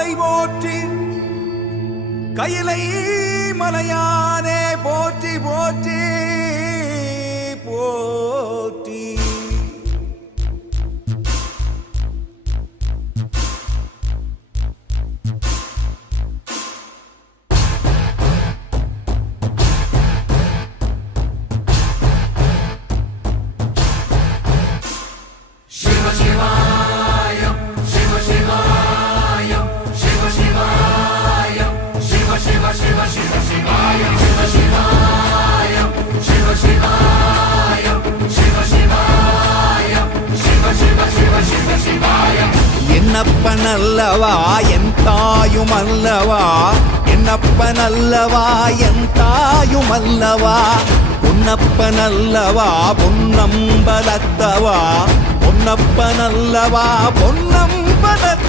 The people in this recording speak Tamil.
மலை போற்றி கையிலை மலையானே போற்றி போற்றி போற்றி. என்னப்பனல்லவா என் தாயுமல்லவா, என்னப்பனல்லவா என் தாயுமல்லவா, பொன்னப்பனல்லவா பொன்னம்பலத்தவா, பொன்னப்பனல்லவா பொன்னம்பலத்தவா.